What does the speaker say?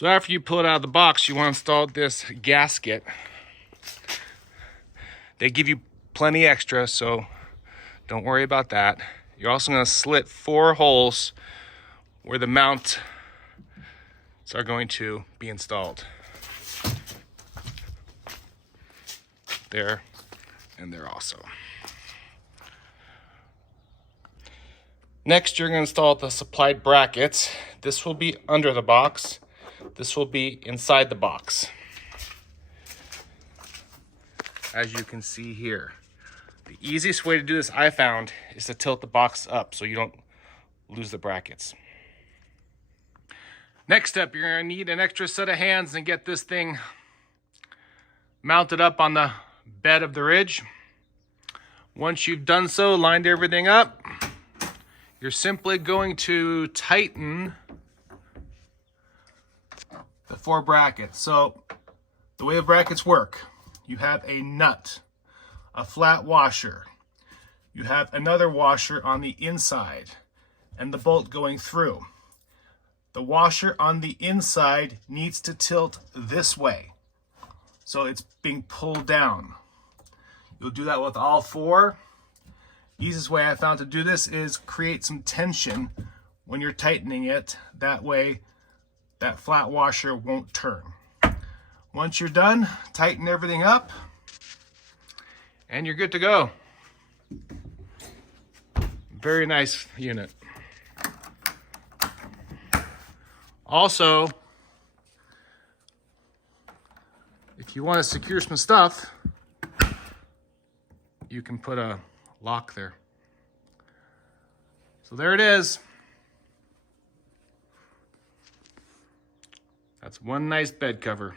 So after you pull it out of the box, you want to install this gasket. They give you plenty extra, so don't worry about that. You're also going to slit 4 holes where the mounts are going to be installed. There and there also. Next, you're going to install the supplied brackets. This will be under the box. This will be inside the box. As you can see here. The easiest way to do this, I found, is to tilt the box up so you don't lose the brackets. Next up, you're going to need an extra set of hands and get this thing mounted up on the bed of the Ridge. Once you've done so, lined everything up, you're simply going to tighten the 4 brackets. So the way the brackets work, you have a nut, a flat washer, you have another washer on the inside, and the bolt going through. The washer on the inside needs to tilt this way, so it's being pulled down. You'll do that with all 4. Easiest way I found to do this is create some tension when you're tightening it. That way, that flat washer won't turn. Once you're done, tighten everything up, and you're good to go. Very nice unit. Also, if you want to secure some stuff, you can put a lock there. So there it is. That's one nice bed cover.